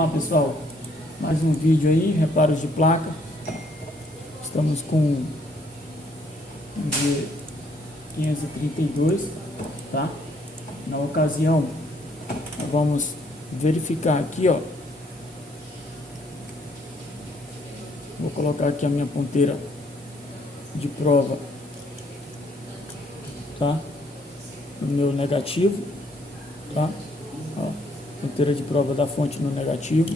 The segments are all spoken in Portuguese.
lá, pessoal, mais um vídeo aí, reparos de placa. Estamos com, vamos ver, 532, tá? Na ocasião, nós vamos verificar aqui, ó. Vou colocar aqui a minha ponteira de prova, tá? No meu negativo, tá? Ó, ponteira de prova da fonte no negativo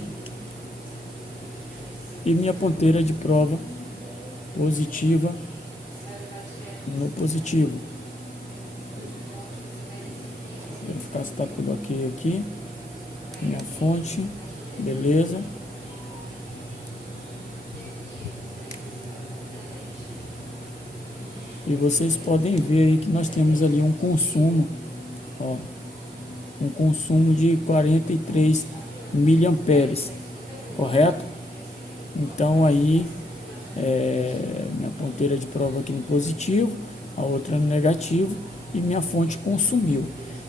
e minha ponteira de prova positiva no positivo. Vou verificar se está tudo ok aqui. Minha fonte, beleza. E vocês podem ver aí que nós temos ali um consumo, ó, um consumo de 43 miliamperes, correto? Então aí minha ponteira de prova aqui no positivo, a outra no negativo e minha fonte consumiu.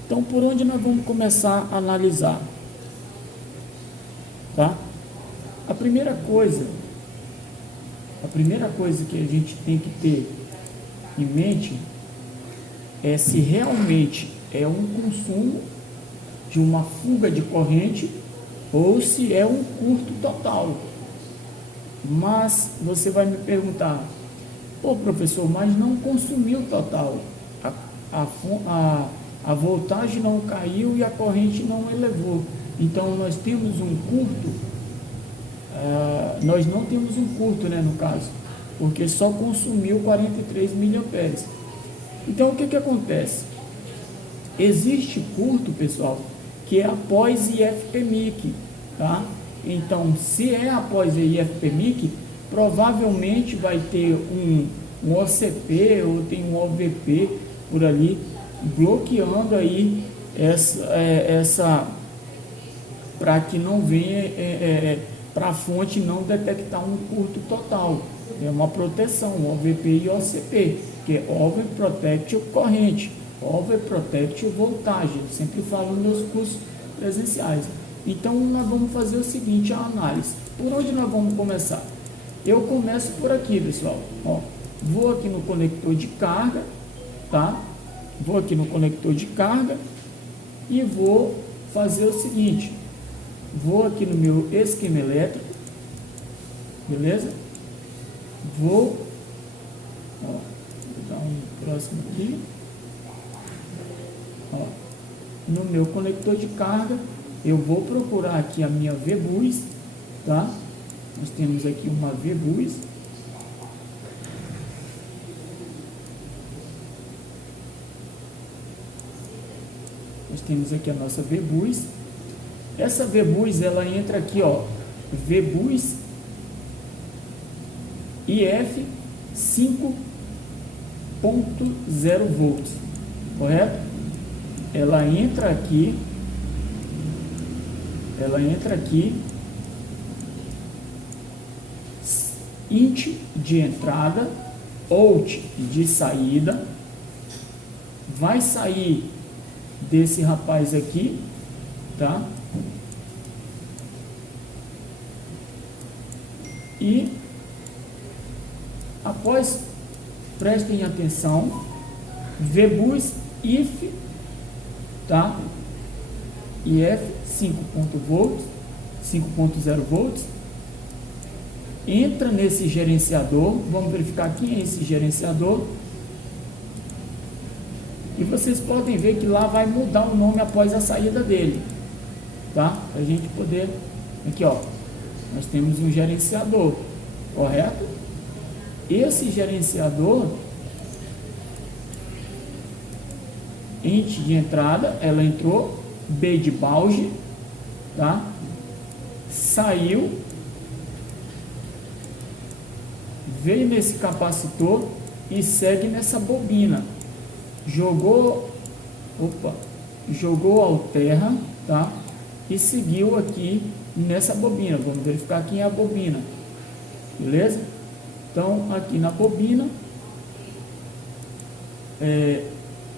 Então por onde nós vamos começar a analisar? Tá? A primeira coisa que a gente tem que ter em mente é se realmente é um consumo de uma fuga de corrente ou se é um curto total. Mas você vai me perguntar, pô professor, mas não consumiu total, a voltagem não caiu e a corrente não elevou, então nós temos um curto. Nós não temos um curto, né, no caso, porque só consumiu 43 miliamperes. Então o que acontece? Existe curto, pessoal, que é após IFPMIC, tá? Então, se é após IFPMIC, provavelmente vai ter um OCP ou tem um OVP por ali bloqueando aí essa para que não venha para a fonte não detectar um curto total. É uma proteção, OVP e OCP, que é Overprotect Corrente, Overprotect Voltagem. Eu sempre falo nos meus cursos presenciais. Então nós vamos fazer o seguinte, a análise. Por onde nós vamos começar? Eu começo por aqui, pessoal. Ó, vou aqui no conector de carga, tá? Vou aqui no conector de carga e vou fazer o seguinte. Vou aqui no meu esquema elétrico, beleza? Vou dar um próximo aqui. Ó, no meu conector de carga, eu vou procurar aqui a minha VBus, tá? Nós temos aqui uma VBus. Nós temos aqui a nossa VBus. Essa VBus, ela entra aqui, ó, VBus IF 5.0 volts, correto? Ela entra aqui, INT de entrada, OUT de saída, vai sair desse rapaz aqui, tá? E após, prestem atenção, VBus IF, tá? IF 5.0 volts, entra nesse gerenciador. Vamos verificar quem é esse gerenciador. E vocês podem ver que lá vai mudar o nome após a saída dele, tá? Para a gente poder, aqui ó, nós temos um gerenciador, correto? Esse gerenciador, INT de entrada, ela entrou, B de Bauge, tá? Saiu, veio nesse capacitor e segue nessa bobina. Jogou alterra, tá? E seguiu aqui nessa bobina. Vamos verificar quem é a bobina, beleza? Então aqui na bobina,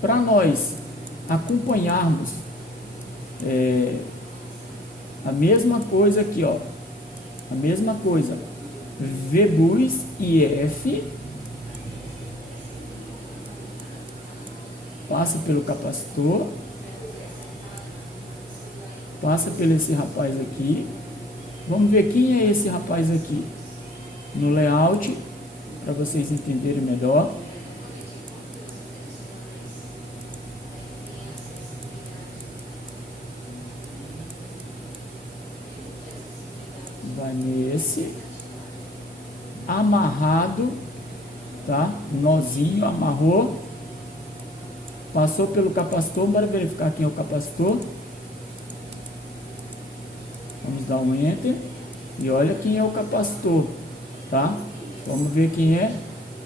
para nós acompanharmos A mesma coisa aqui, ó. A mesma coisa. VBus e F. Passa pelo capacitor. Passa pelo esse rapaz aqui. Vamos ver quem é esse rapaz aqui. No layout, para vocês entenderem melhor. Vai nesse. Amarrado, tá? Nozinho, amarrou. Passou pelo capacitor. Bora verificar quem é o capacitor. Vamos dar um Enter. E olha quem é o capacitor, tá? Vamos ver quem é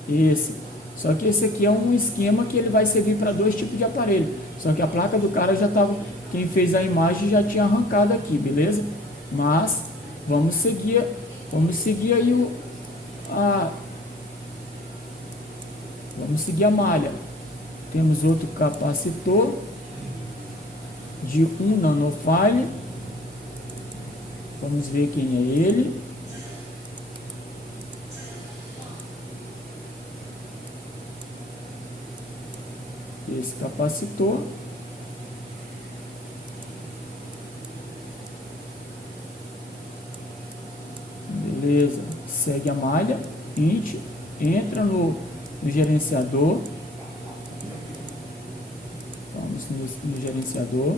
esse. Só que esse aqui é um esquema que ele vai servir para dois tipos de aparelho. Só que a placa do cara já estava... Quem fez a imagem já tinha arrancado aqui, beleza? Mas vamos seguir aí vamos seguir a malha. Temos outro capacitor de 1 nanofile. Vamos ver quem é ele. Esse capacitor. Beleza. Segue a malha. Int. Entra no gerenciador. Vamos no gerenciador.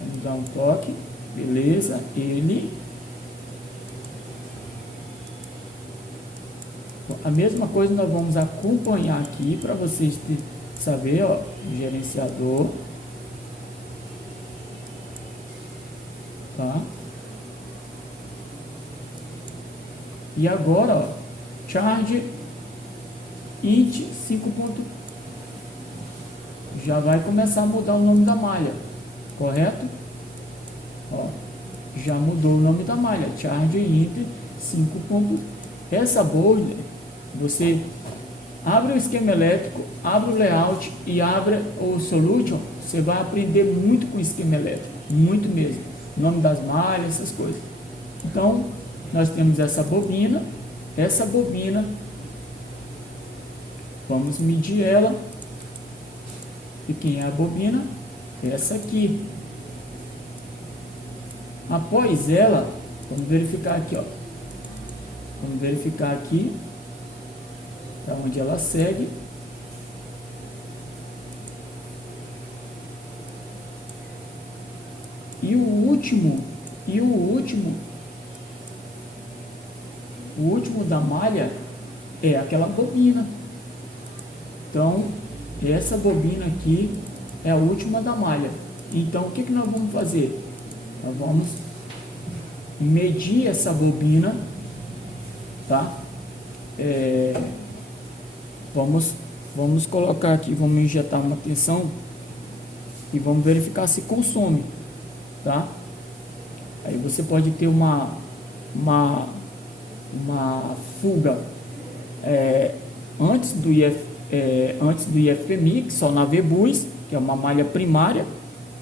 Vamos dar um toque. Beleza. A mesma coisa nós vamos acompanhar aqui para vocês saber, ó, gerenciador, tá? E agora, ó, charge int 5. Já vai começar a mudar o nome da malha, correto? Ó, já mudou o nome da malha, charge int 5. Essa board, você abre o esquema elétrico, abre o layout e abre o solution, você vai aprender muito com o esquema elétrico, muito mesmo, nome das malhas, essas coisas. Então, nós temos essa bobina, vamos medir ela, e quem é a bobina? Essa aqui. Após ela, vamos verificar aqui, ó. Vamos verificar aqui para onde ela segue. E o último da malha é aquela bobina. Então, essa bobina aqui é a última da malha. Então, o que nós vamos fazer? Nós vamos medir essa bobina, tá? Vamos colocar aqui, vamos injetar uma tensão e vamos verificar se consome, tá? Aí você pode ter uma fuga antes do IFPMIC, só na VBus, que é uma malha primária,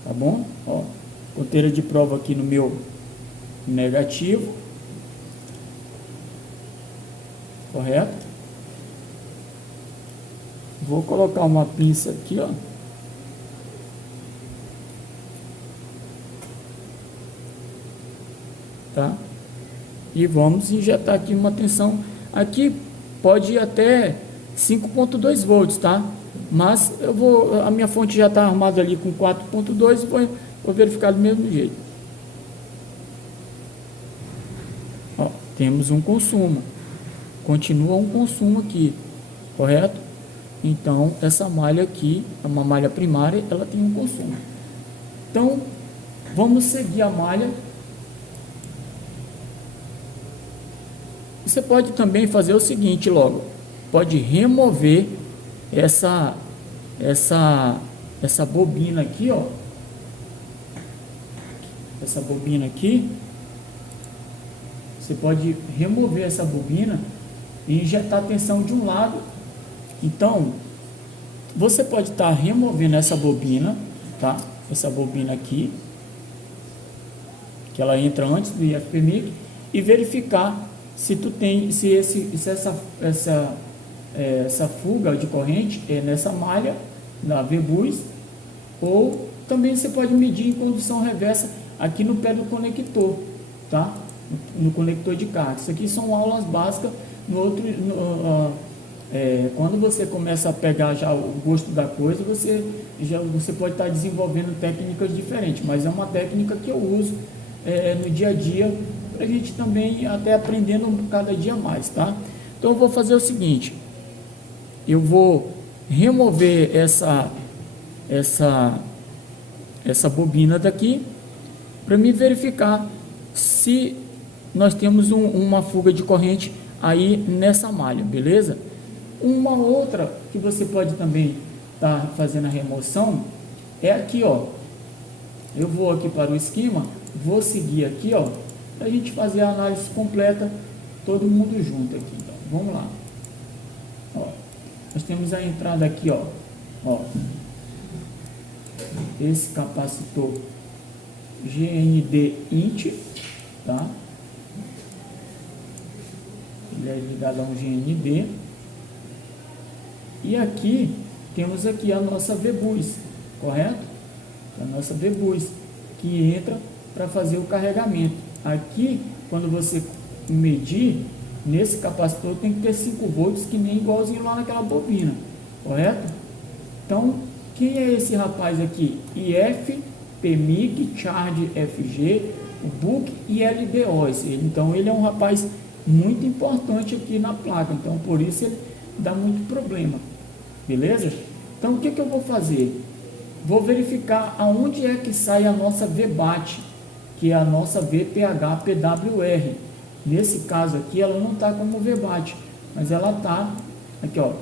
tá bom? Ó, ponteira de prova aqui no meu negativo, correto? Vou colocar uma pinça aqui, ó. Tá? E vamos injetar aqui uma tensão. Aqui pode ir até 5.2 volts, tá? Mas a minha fonte já está armada ali com 4.2 e vou verificar do mesmo jeito. Ó, temos um consumo. Continua um consumo aqui, correto? Então, essa malha aqui, é uma malha primária, ela tem um consumo. Então, vamos seguir a malha. Você pode também fazer o seguinte logo. Pode remover essa bobina aqui, ó. Essa bobina aqui. Você pode remover essa bobina e injetar tensão de um lado. Então, você pode estar removendo essa bobina, tá? Essa bobina aqui. que ela entra antes do IFPMIC, e verificar se essa fuga de corrente é nessa malha da VBus, ou também você pode medir em condução reversa aqui no pé do conector, tá? No conector de carga. Isso aqui são aulas básicas. Quando você começa a pegar já o gosto da coisa, você pode estar desenvolvendo técnicas diferentes, mas é uma técnica que eu uso no dia a dia, para a gente também até aprendendo cada dia mais, tá? Então eu vou fazer o seguinte, eu vou remover essa bobina daqui, para me verificar se nós temos uma fuga de corrente aí nessa malha, beleza? Uma outra que você pode também estar fazendo a remoção é aqui, ó. Eu vou aqui para o esquema, vou seguir aqui, ó, para a gente fazer a análise completa, todo mundo junto aqui. Então, vamos lá. Ó, nós temos a entrada aqui, ó. Esse capacitor GND INT, tá? Ele é ligado a um GND. E aqui temos aqui a nossa VBus, correto? A nossa VBus, que entra para fazer o carregamento. Aqui, quando você medir, nesse capacitor tem que ter 5 volts, que nem igualzinho lá naquela bobina, correto? Então, quem é esse rapaz aqui? IFPMIC, Charge FG, o BUC e LDOS. Então, ele é um rapaz muito importante aqui na placa, então por isso ele dá muito problema, beleza? Então, o que eu vou fazer? Vou verificar aonde é que sai a nossa VBAT, que é a nossa VPH PWR. Nesse caso aqui, ela não está como VBAT, mas ela está aqui, ó,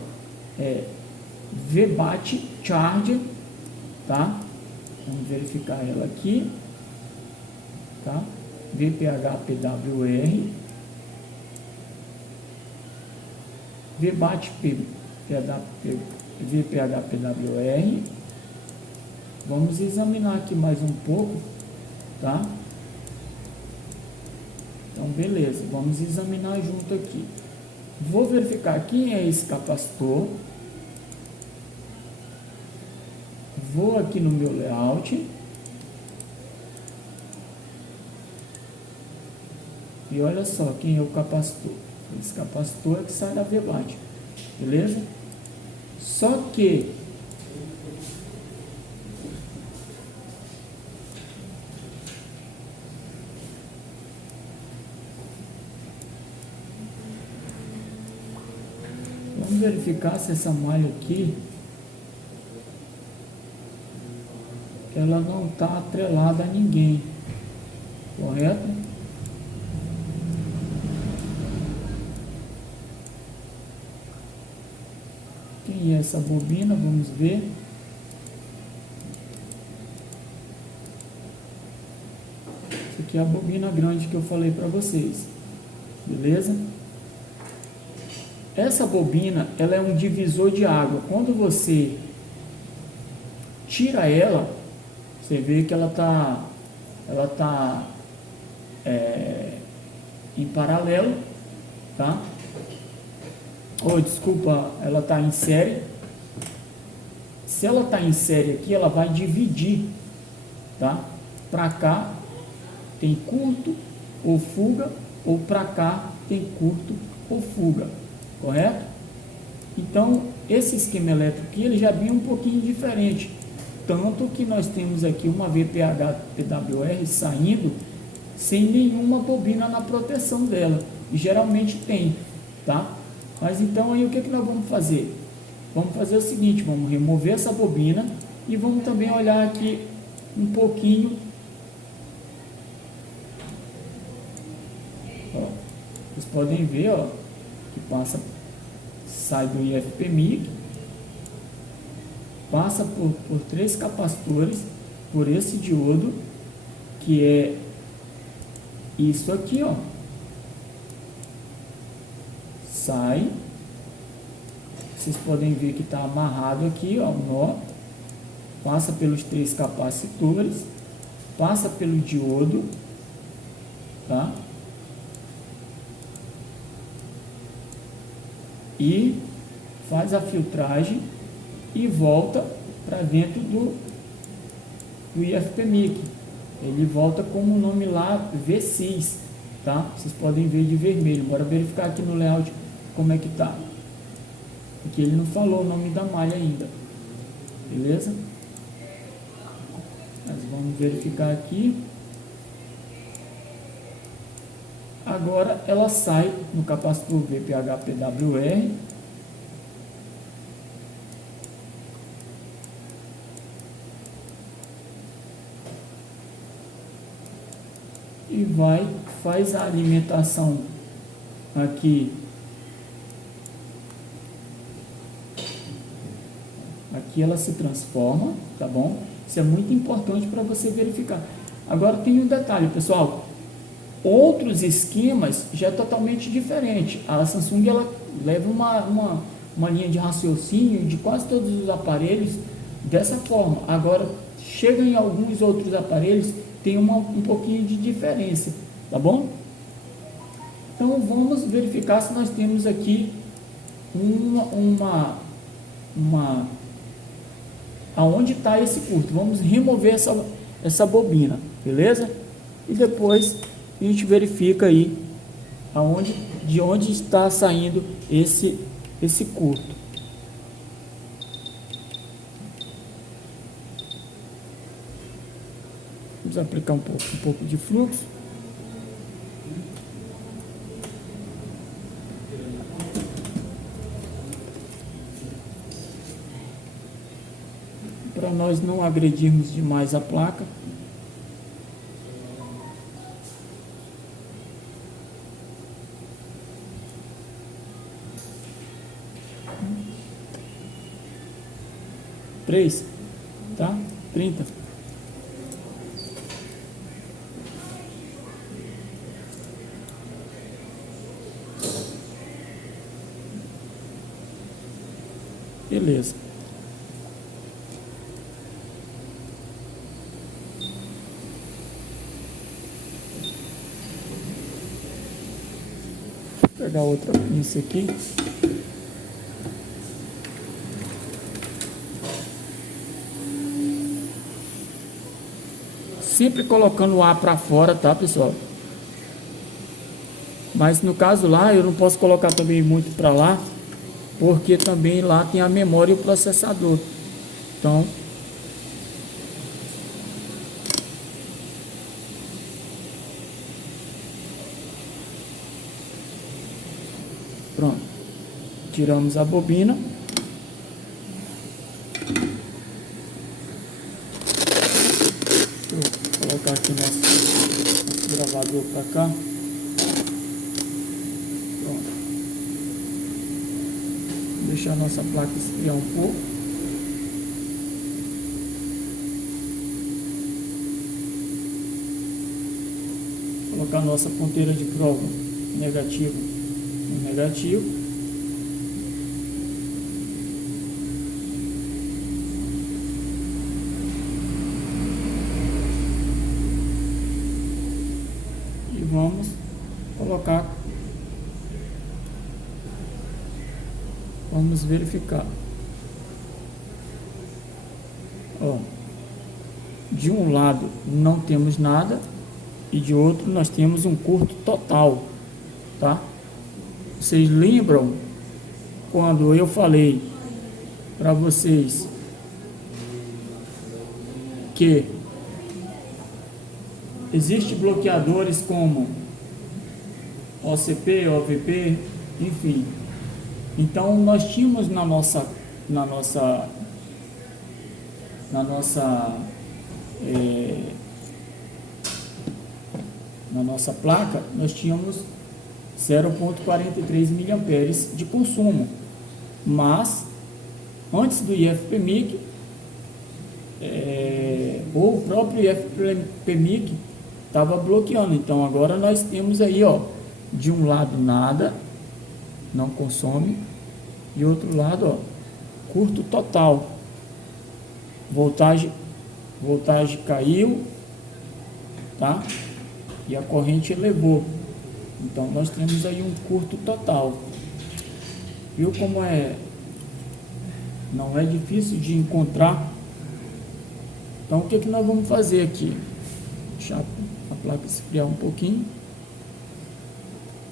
VBAT Charge, tá? Vamos verificar ela aqui, tá? VPH PWR, VBAT VPH PWR. Vamos examinar aqui mais um pouco, tá? Então, beleza, vamos examinar junto aqui. Vou verificar quem é esse capacitor. Vou aqui no meu layout. E olha só quem é o capacitor. Esse capacitor é que sai da VBAT, beleza? Só que vamos verificar se essa malha aqui ela não está atrelada a ninguém, correto? Quem é essa bobina? Vamos ver. Essa aqui é a bobina grande que eu falei para vocês, beleza? Essa bobina, ela é um divisor de água. Quando você tira ela, você vê que ela tá em paralelo, tá? Desculpa, ela está em série. Se ela está em série aqui, ela vai dividir, tá? Para cá tem curto ou fuga, ou para cá tem curto ou fuga, correto? Então, esse esquema elétrico aqui, ele já vem um pouquinho diferente, tanto que nós temos aqui uma VPH PWR saindo sem nenhuma bobina na proteção dela, e geralmente tem, tá? Mas então aí o que nós vamos fazer? Vamos fazer o seguinte, vamos remover essa bobina e vamos também olhar aqui um pouquinho. Ó, vocês podem ver, ó, que sai do IFPMIC, passa por 3 capacitores, por esse diodo, que é isso aqui, ó. Sai, vocês podem ver que está amarrado aqui, ó, nó, passa pelos 3 capacitores, passa pelo diodo, tá? E faz a filtragem e volta para dentro do IFPMIC. Ele volta como o nome lá VSIS, tá? Vocês podem ver de vermelho. Bora verificar aqui no layout como é que tá, porque ele não falou o nome da malha ainda, beleza? Mas vamos verificar aqui. Agora ela sai no capacitor VPH-PWR. E faz a alimentação aqui. Aqui ela se transforma, tá bom? Isso é muito importante para você verificar. Agora tem um detalhe, pessoal. Outros esquemas já é totalmente diferente. A Samsung ela leva uma linha de raciocínio de quase todos os aparelhos dessa forma. Agora, chega em alguns outros aparelhos, tem um pouquinho de diferença, tá bom? Então, vamos verificar se nós temos aqui aonde está esse curto. Vamos remover essa bobina, beleza? E depois a gente verifica aí de onde está saindo esse curto. Vamos aplicar um pouco de fluxo. Para nós não agredirmos demais a placa. Três, tá? 30. Beleza. Vou pegar outra pinça aqui. Sempre colocando o ar para fora, tá, pessoal? Mas no caso lá, eu não posso colocar também muito para lá, porque também lá tem a memória e o processador. Então, pronto. Tiramos a bobina. Vou colocar aqui nosso gravador para cá. Pronto. Vou deixar a nossa placa esfriar um pouco. Colocar a nossa ponteira de prova negativo no negativo. Vamos colocar, vamos verificar. Ó, de um lado não temos nada e de outro nós temos um curto total, tá? Vocês lembram quando eu falei para vocês que existem bloqueadores como OCP, OVP, enfim. Então nós tínhamos na nossa placa, nós tínhamos 0,43 mA de consumo. Mas antes do IFPMIC, ou o próprio IFPMIC estava bloqueando. Então agora nós temos aí, ó, de um lado nada, não consome, e outro lado, ó, curto total. Voltagem caiu, tá? e a corrente elevou. Então nós temos aí um curto total. Viu como não é difícil de encontrar? Então o que nós vamos fazer aqui? Deixar a placa esfriar um pouquinho.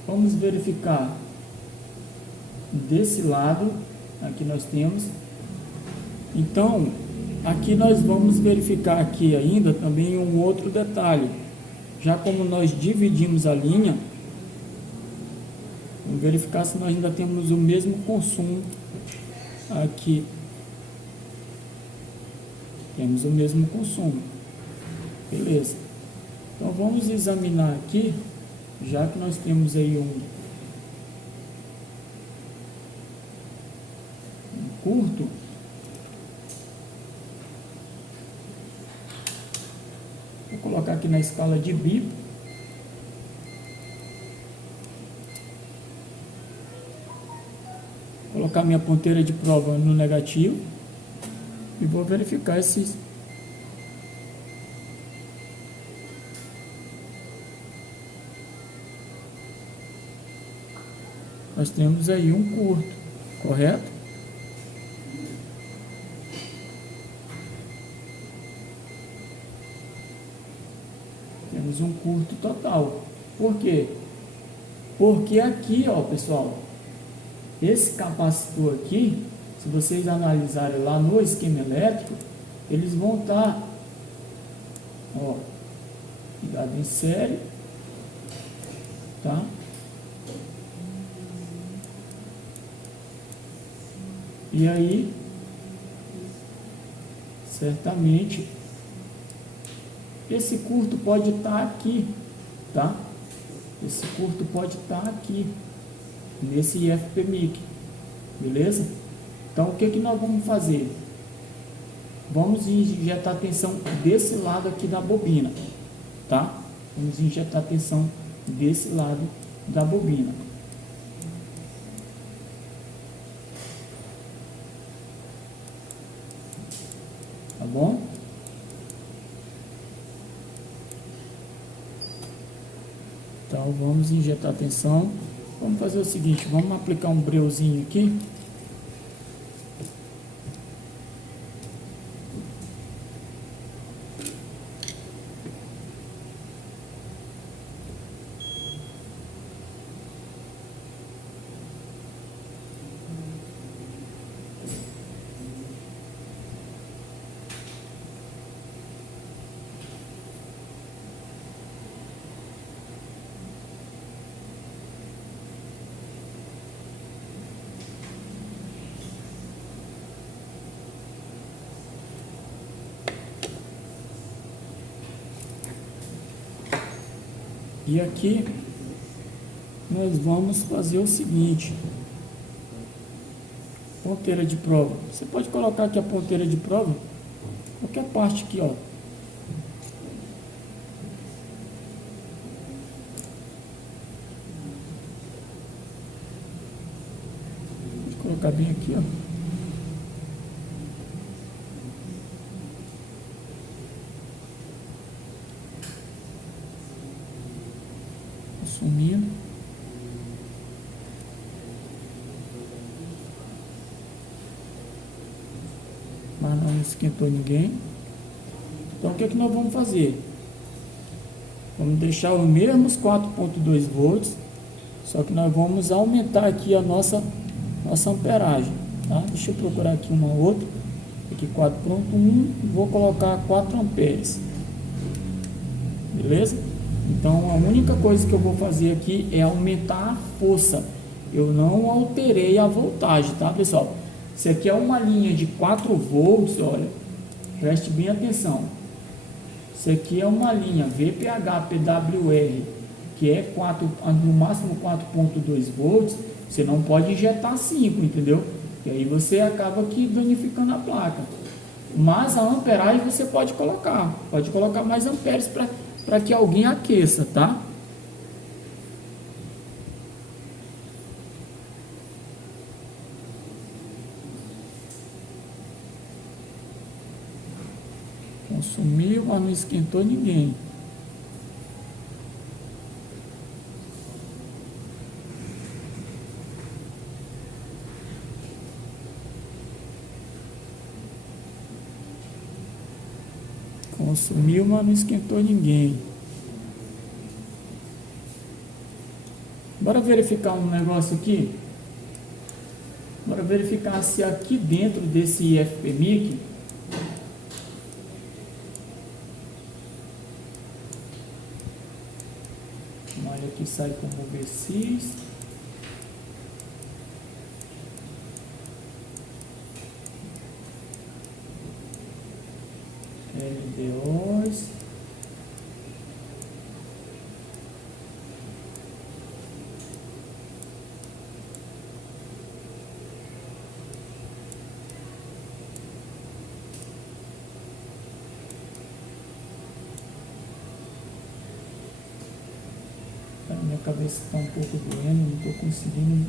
Vamos verificar desse lado. Aqui nós temos. Então aqui nós vamos verificar aqui ainda também um outro detalhe. Já como nós dividimos a linha, vamos verificar se nós ainda temos o mesmo consumo aqui. Temos o mesmo consumo. Beleza. Então vamos examinar aqui, já que nós temos aí um curto. Vou colocar aqui na escala de BIP. Colocar minha ponteira de prova no negativo e vou verificar esses. Nós temos aí um curto, correto? Temos um curto total. Por quê? Porque aqui, ó, pessoal, esse capacitor aqui, se vocês analisarem lá no esquema elétrico, eles vão estar, ó, ligado em série, tá? E aí, certamente, esse curto pode estar aqui, tá? Esse curto pode estar aqui, nesse IFPMIC, beleza? Então, o que nós vamos fazer? Vamos injetar tensão desse lado aqui da bobina, tá? Vamos injetar tensão desse lado da bobina. Tá bom? Então vamos injetar tensão. Vamos fazer o seguinte, vamos aplicar um breuzinho aqui. E aqui nós vamos fazer o seguinte, ponteira de prova. Você pode colocar aqui a ponteira de prova, qualquer parte aqui, ó. Vou colocar bem aqui, ó. Sumindo. Mas não esquentou ninguém. Então o que nós vamos fazer? Vamos deixar os mesmos 4.2 volts, só que nós vamos aumentar aqui a nossa amperagem, tá? Deixa eu procurar aqui uma outra. Aqui 4.1, vou colocar 4 amperes. Beleza? Então a única coisa que eu vou fazer aqui é aumentar a força. Eu não alterei a voltagem, tá, pessoal? Isso aqui é uma linha de 4 volts, olha. Preste bem atenção. Isso aqui é uma linha VPH-PWR, que é no máximo 4.2 volts. Você não pode injetar 5, entendeu? E aí você acaba aqui danificando a placa. Mas a amperagem você pode colocar mais amperes para que alguém aqueça, tá? Consumiu, mas não esquentou ninguém. Consumiu, mas não esquentou ninguém. Bora verificar um negócio aqui. Bora verificar se aqui dentro desse IFPMIC malha aqui sai como VCIS. LDOs. Minha cabeça está um pouco doendo, não estou conseguindo.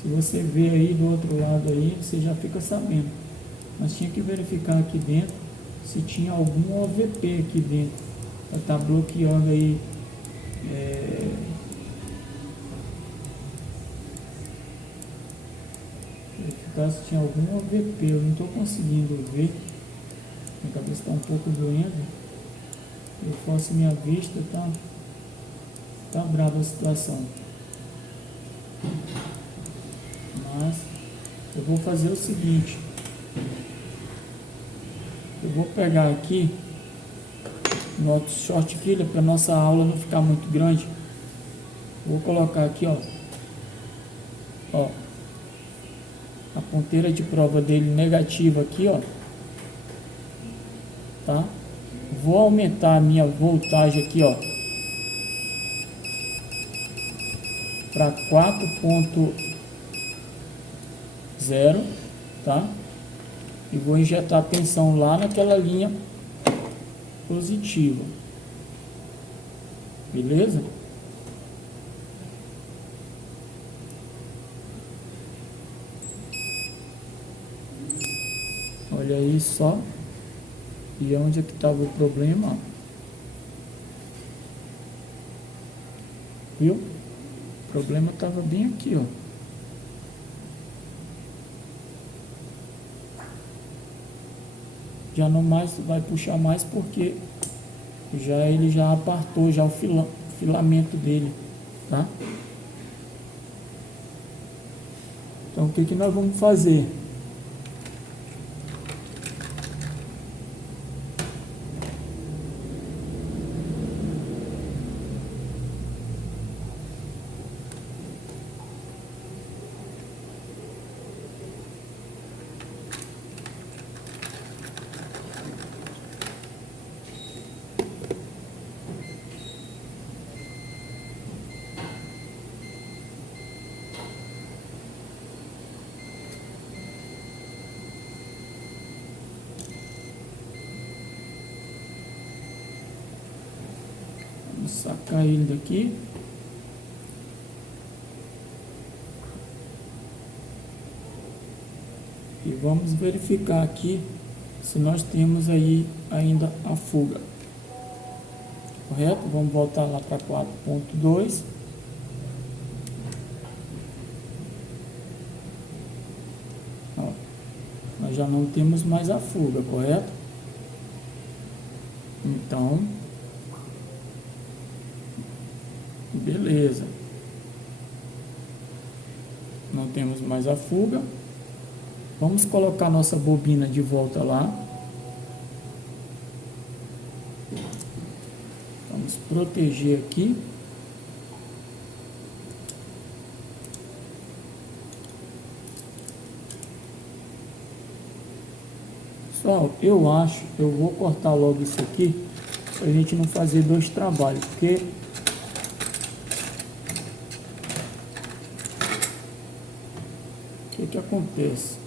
Se você vê aí do outro lado aí, você já fica sabendo. Mas tinha que verificar aqui dentro se tinha algum OVP aqui dentro para estar bloqueando aí. Verificar se tinha algum OVP. Eu não estou conseguindo ver. Minha cabeça está um pouco doendo. Eu faço minha vista, tá brava a situação. Mas eu vou fazer o seguinte. Eu vou pegar aqui nosso short filler para nossa aula não ficar muito grande. Vou colocar aqui, ó, a ponteira de prova dele negativa aqui, ó, tá? Vou aumentar a minha voltagem aqui, ó, para 4.0, tá? E vou injetar tensão lá naquela linha positiva. Beleza? Olha aí só. E onde é que estava o problema? Viu? O problema estava bem aqui, ó. Já não mais vai puxar mais porque ele já apartou já o filamento dele, tá? Então o que nós vamos fazer? Sacar ele daqui. E vamos verificar aqui se nós temos aí ainda a fuga. Correto? Vamos voltar lá para 4.2. Nós já não temos mais a fuga, correto? Então, beleza. Não temos mais a fuga. Vamos colocar nossa bobina de volta lá. Vamos proteger aqui. Pessoal, eu vou cortar logo isso aqui, para a gente não fazer dois trabalhos, porque o que acontece?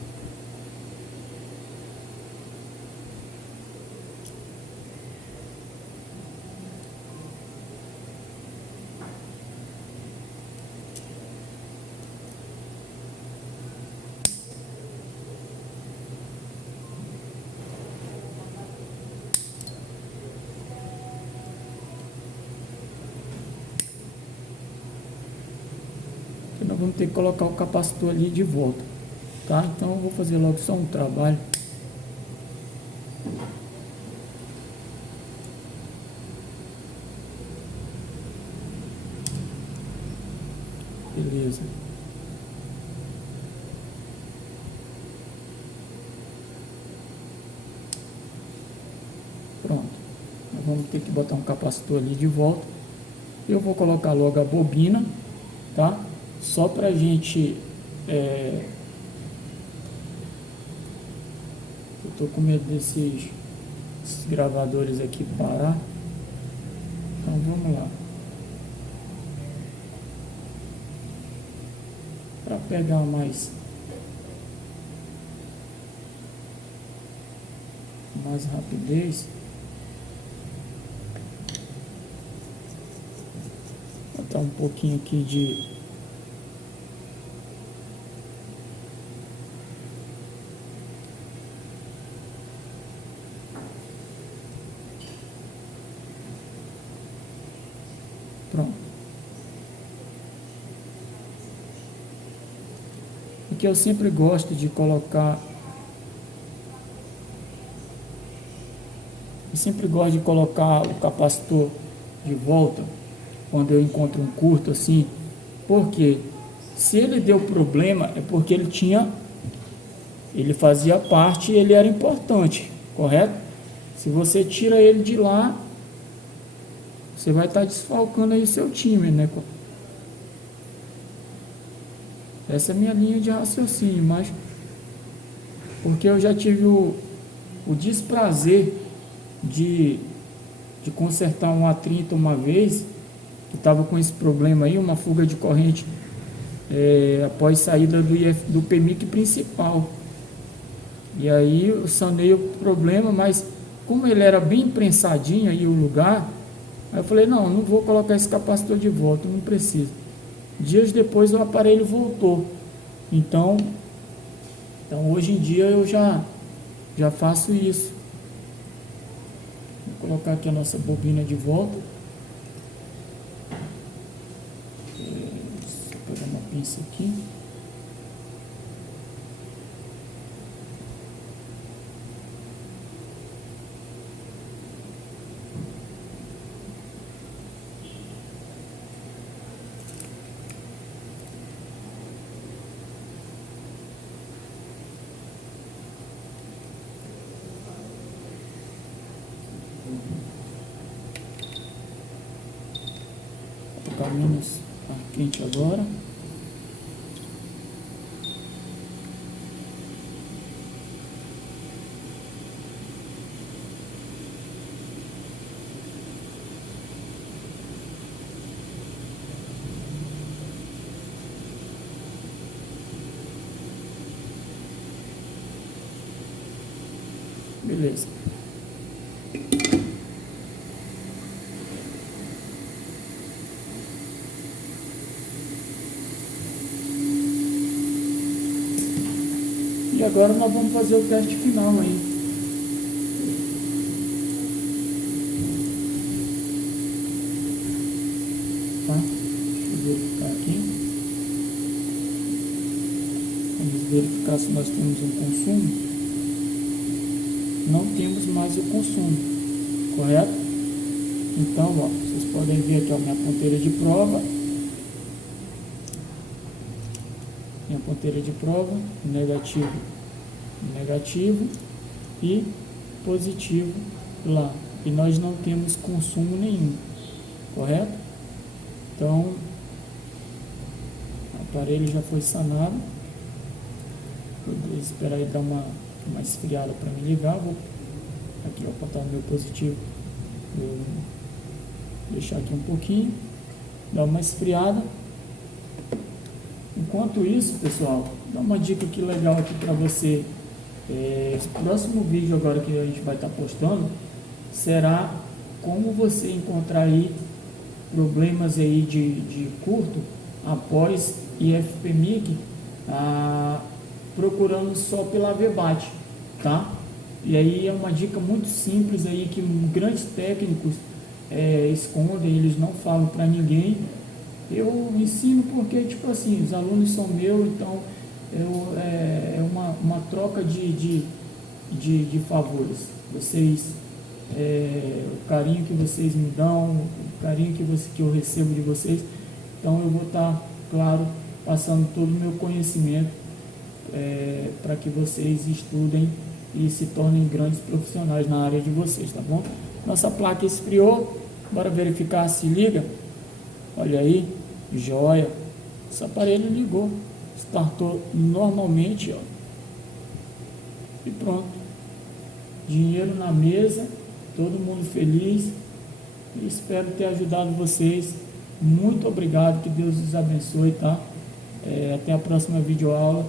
Nós vamos ter que colocar o capacitor ali de volta, tá? Então eu vou fazer logo só um trabalho Beleza. Pronto. Nós vamos ter que botar um capacitor ali de volta. Eu vou colocar logo a bobina, tá? Só pra gente... eu tô com medo desses gravadores aqui parar. Então vamos lá. Para pegar mais rapidez, vou botar um pouquinho aqui de pronto. Aqui eu sempre gosto de colocar o capacitor de volta quando eu encontro um curto assim, porque se ele deu problema é porque ele fazia parte e ele era importante, correto? Se você tira ele de lá, você vai estar desfalcando aí seu time, né? Essa é a minha linha de raciocínio, mas porque eu já tive o desprazer de consertar um A30 uma vez, que estava com esse problema aí, uma fuga de corrente após saída do PMIC principal. E aí eu sanei o problema, mas como ele era bem prensadinho aí o lugar, aí eu falei, não vou colocar esse capacitor de volta, não precisa. Dias depois o aparelho voltou. Então hoje em dia eu já faço isso. Vou colocar aqui a nossa bobina de volta. Vou pegar uma pinça aqui. Tá menos quente agora. Beleza. E agora nós vamos fazer o teste final aí. Tá? Deixa eu verificar aqui. Vamos verificar se nós temos um consumo. Não temos mais o consumo, correto? Então, ó, vocês podem ver aqui a minha ponteira de prova. Minha ponteira de prova, negativo e positivo lá. E nós não temos consumo nenhum, correto? Então, o aparelho já foi sanado. Vou esperar ele dar uma esfriada para me ligar. Vou aqui botar o meu positivo. Vou deixar aqui um pouquinho, dar uma esfriada. Enquanto isso, pessoal, dá uma dica aqui legal aqui para você. Esse próximo vídeo agora que a gente vai estar postando será como você encontrar aí problemas aí de curto após IFPMIC, procurando só pela VBAT, tá? E aí é uma dica muito simples aí que grandes técnicos escondem, eles não falam para ninguém. Eu ensino porque, tipo assim, os alunos são meus, então é uma troca de de favores. Vocês, o carinho que vocês me dão, o carinho que eu recebo de vocês. Então eu vou estar, claro, passando todo o meu conhecimento para que vocês estudem e se tornem grandes profissionais na área de vocês, tá bom? Nossa placa esfriou, bora verificar se liga. Olha aí, joia. Esse aparelho ligou, startou normalmente, ó. E pronto. Dinheiro na mesa, todo mundo feliz. E espero ter ajudado vocês. Muito obrigado, que Deus os abençoe, tá? Até a próxima videoaula.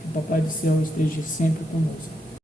Que o Papai do Céu esteja sempre conosco.